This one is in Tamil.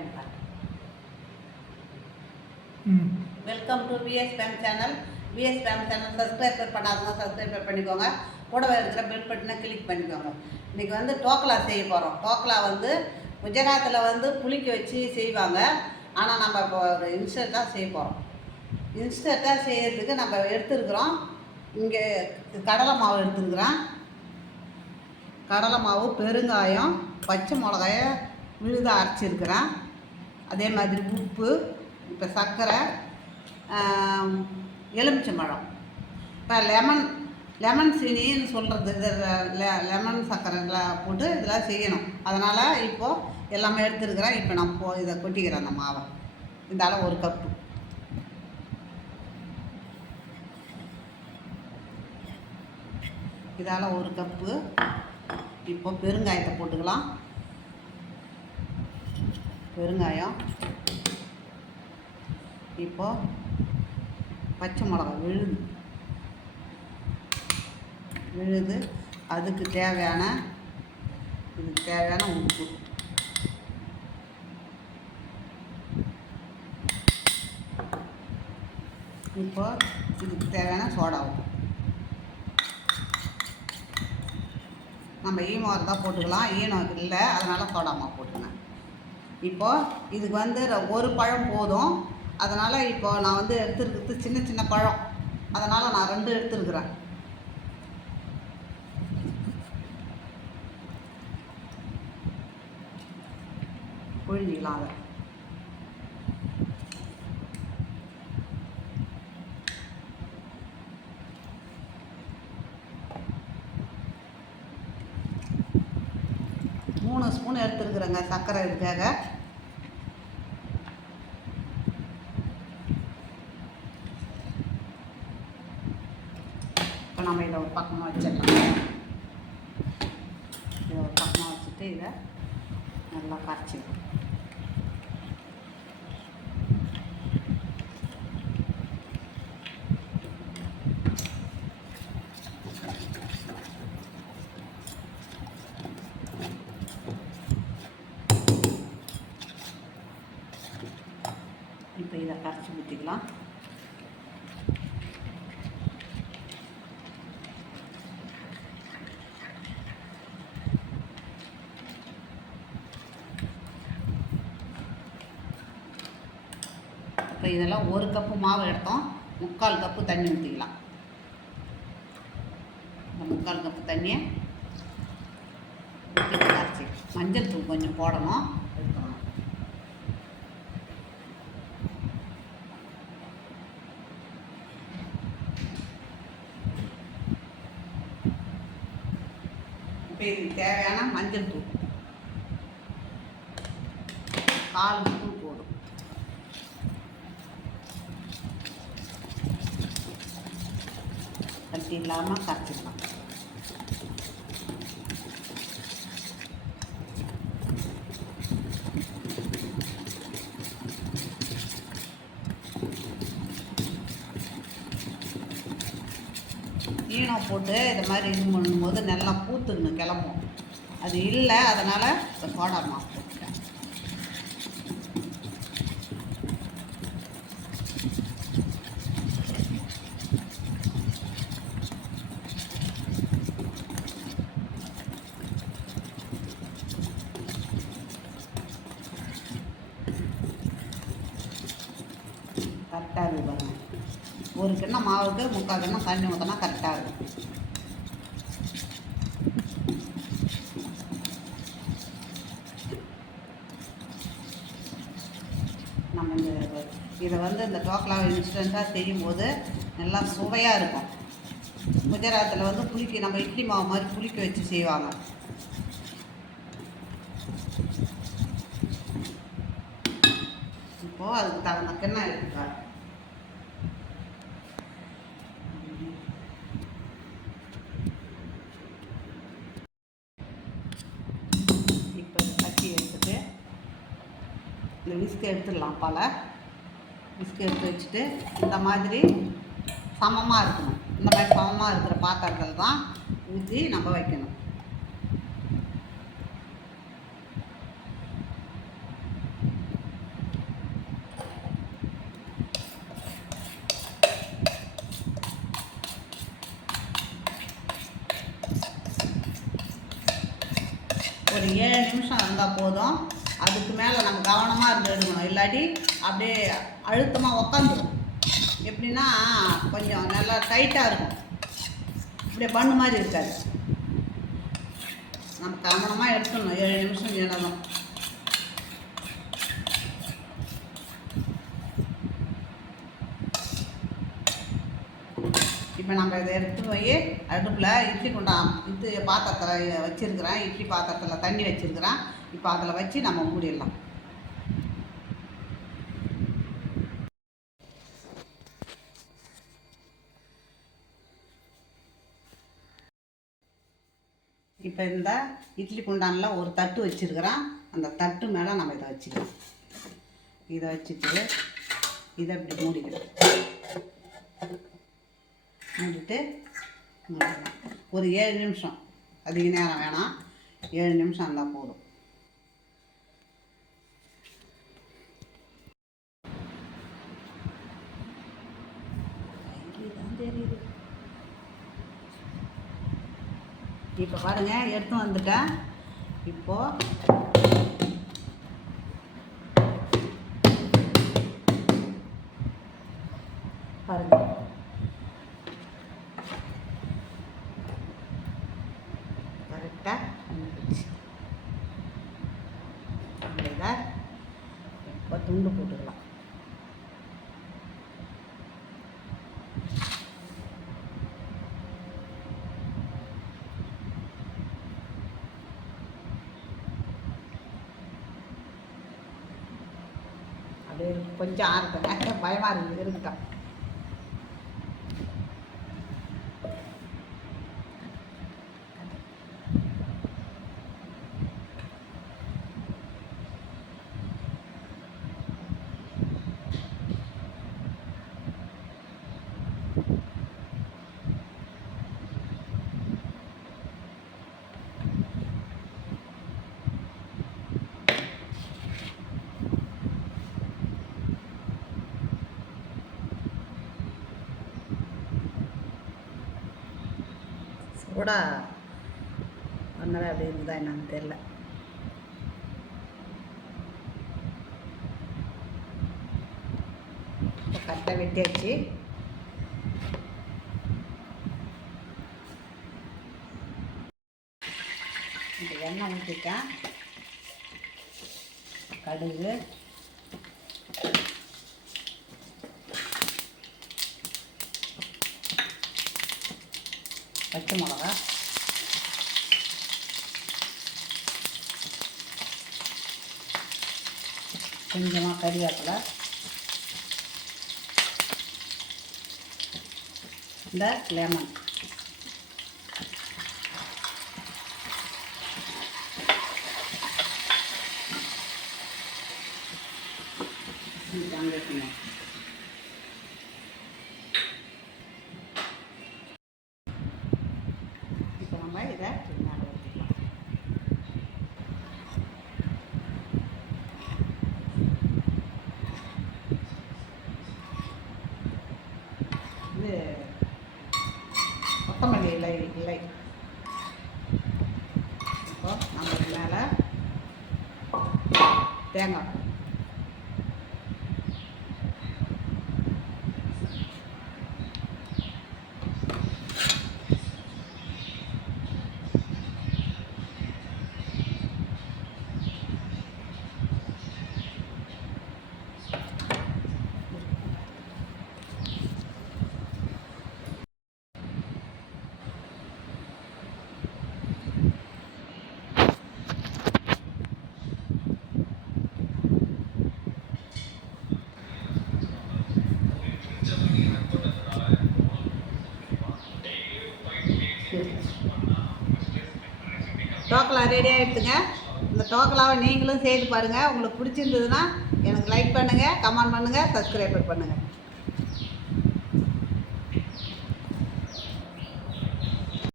Point. Welcome to VS Fame channel. VS Fame channel subscriber பண்ணாதவங்க சப்ஸ்கிரைபர் பண்ணிக்கோங்க. கூடவே இருக்கிற பெல் பட்டனை கிளிக் பண்ணிக்கோங்க. இன்றைக்கி வந்து டோக்கலா செய்ய போகிறோம். டோக்கலா வந்து குஜராத்தில் வந்து புளிக்க வச்சு செய்வாங்க. ஆனால் நம்ம இப்போ ஒரு இன்ஸ்டண்ட்டாக செய்ய போகிறோம். இன்ஸ்டண்ட்டாக செய்கிறதுக்கு நம்ம எடுத்துருக்குறோம். இங்கே கடலை மாவு எடுத்துருக்குறேன். கடலை மாவு, பெருங்காயம், பச்சை மிளகாய விழுதாக அரைச்சிருக்கிறேன். அதே மாதிரி உப்பு, இப்போ சர்க்கரை, எலுமிச்சம்பழம். இப்போ லெமன் சீனின்னு சொல்கிறது, இது லெமன் சர்க்கரை போட்டு இதெல்லாம் செய்யணும். அதனால் இப்போது எல்லாமே எடுத்துருக்கிறேன். இப்போ நான் இதை கொட்டிக்கிறேன். அந்த மாவை இந்த அளவு 1 கப்பு. இதால் 1 கப்பு. இப்போ பெருங்காயத்தை போட்டுக்கலாம். பெருங்காயம், இப்போ பச்சை மிளகா விழுது, அதுக்கு தேவையான உப்பு, இப்போ இதுக்கு தேவையான சோடா உப்பு. நம்ம ஈனோ இருந்தால் போட்டுக்கலாம். ஈனோ இல்லை, அதனால் சோடா மாவு போட்டுக்கணும். இப்போது இதுக்கு வந்து 1 பழம் போதும். அதனால் இப்போ நான் வந்து எடுத்துருக்கிறது சின்ன சின்ன பழம். அதனால் நான் 2 எடுத்துருக்குறேன். புழிஞ்சிக்கலாம் அதை. மூணு ஸ்பூன் எடுத்துருக்குறேங்க சர்க்கரை இதுக்காக. இப்போ நம்ம இதை ஒரு பக்கமாக வச்சிடலாம். இதை ஒரு பக்கமாக வச்சுட்டு இதை நல்லா கரைச்சிடும். இப்போ இதை கரைச்சி ஊற்றிக்கலாம். இப்போ இதெல்லாம் 1 கப்பு மாவு எடுத்தோம். 3/4 கப்பு தண்ணி ஊற்றிக்கலாம். இந்த 3/4 கப்பு தண்ணியை ஊற்றி கரைச்சி, மஞ்சள் தூள் கொஞ்சம் போடணும். இப்போ இதுக்கு தேவையான மஞ்சள் தூள் 1/4 ஸ்பூன் போடும். கட்டி இல்லாமல் கரைச்சிடலாம். ஈனோ போட்டு இது மாதிரி இது பண்ணும்போது நல்லா பூத்துக்கணும், கிளம்பும். அது இல்லை, அதனால் இப்போ சோடா மாவு போட்டுட்டேன். கரெக்டாக இருக்குது பாருங்கள். 1 கிண்ணம் மாவுக்கு 3/4 கிண்ணம் தண்ணி ஊற்றினா கரெக்டாக இருக்கும். நம்ம இதை வந்து இந்த டோக்கலா இன்ஸ்டண்ட்டாக செய்யும்போது நல்லா சுவையாக இருக்கும். குஜராத்தில் வந்து நம்ம இட்லி மாவு மாதிரி புளிக்க வச்சு செய்வாங்க. இப்போது அதுக்கு தகுந்த கிண்ணம் எடுத்துக்காரு. இப்போ கட்டி எடுத்துட்டு இந்த விஸ்கு எடுத்துடலாம். விஸ்கு எடுத்து வச்சுட்டு இந்த மாதிரி சமமாக இருக்கணும். இந்த மாதிரி சமமாக இருக்கிற பாத்திரத்தில் தான் ஊற்றி நம்ம வைக்கணும். நிமிஷம் இருந்தால் போதும். அதுக்கு மேலே நம்ம கவனமாக இருந்து எடுக்கணும், இல்லாட்டி அப்படியே அழுத்தமாக உக்காந்துடும். எப்படின்னா கொஞ்சம் நல்லா டைட்டாக இருக்கும், அப்படியே பண்ணு மாதிரி இருக்காது. நம்ம கவனமாக எடுக்கணும். 7 நிமிஷம் நிலணும். இப்போ நம்ம இதை எடுத்து போய் அடுப்பில் இட்லி குண்டான் பாத்திரத்தில் வச்சுருக்கிறேன். இட்லி பாத்திரத்தில் தண்ணி வச்சுருக்கிறேன். இப்போ அதில் வச்சு நம்ம மூடிடலாம். இப்போ இந்த இட்லி குண்டானில் ஒரு தட்டு வச்சுருக்கிறேன். அந்த தட்டு மேலே நம்ம இதை வச்சுக்கலாம். இதை வச்சுட்டு இதை இப்படி மூடிக்கலாம். மூடிட்டு ஒரு 7 நிமிஷம், அதிக நேரம் வேணாம், 7 நிமிஷம் இருந்தால் போதும். தெரியுது. இப்போ பாருங்க, எடுத்து வந்துட்டேன். இப்போ பாருங்க, கரெக்டாக வந்துடுச்சு. இப்போ துண்டு போட்டுக்கலாம். அப்படியே கொஞ்சம் ஆறுங்க, பயமாக இருக்குது, இருக்கட்டும். கூட ஒன்றரை அப்படி இருந்தா என்னன்னு தெரியல. இப்போ கரெக்டாக வெட்டியாச்சு. இந்த எண்ணெய் ஊற்றிட்டேன். கடுகு, பச்சை மிளகா, கொஞ்சமாக கறிவேப்பிலை, இந்த லெமன், வைக்கணும். இப்போ நம்ம இதை மேலே ஊற்றிக்கலாம். இது கொத்தமல்லி இல்லை. இப்போ நம்ம மேலே தேங்காய், டோக்கலா ரெடி ஆகிடுதுங்க. இந்த டோக்கலாவை நீங்களும் செய்து பாருங்கள். உங்களுக்கு பிடிச்சிருந்ததுன்னா எனக்கு லைக் பண்ணுங்கள், கமெண்ட் பண்ணுங்கள், சப்ஸ்கிரைப் பண்ணுங்கள்.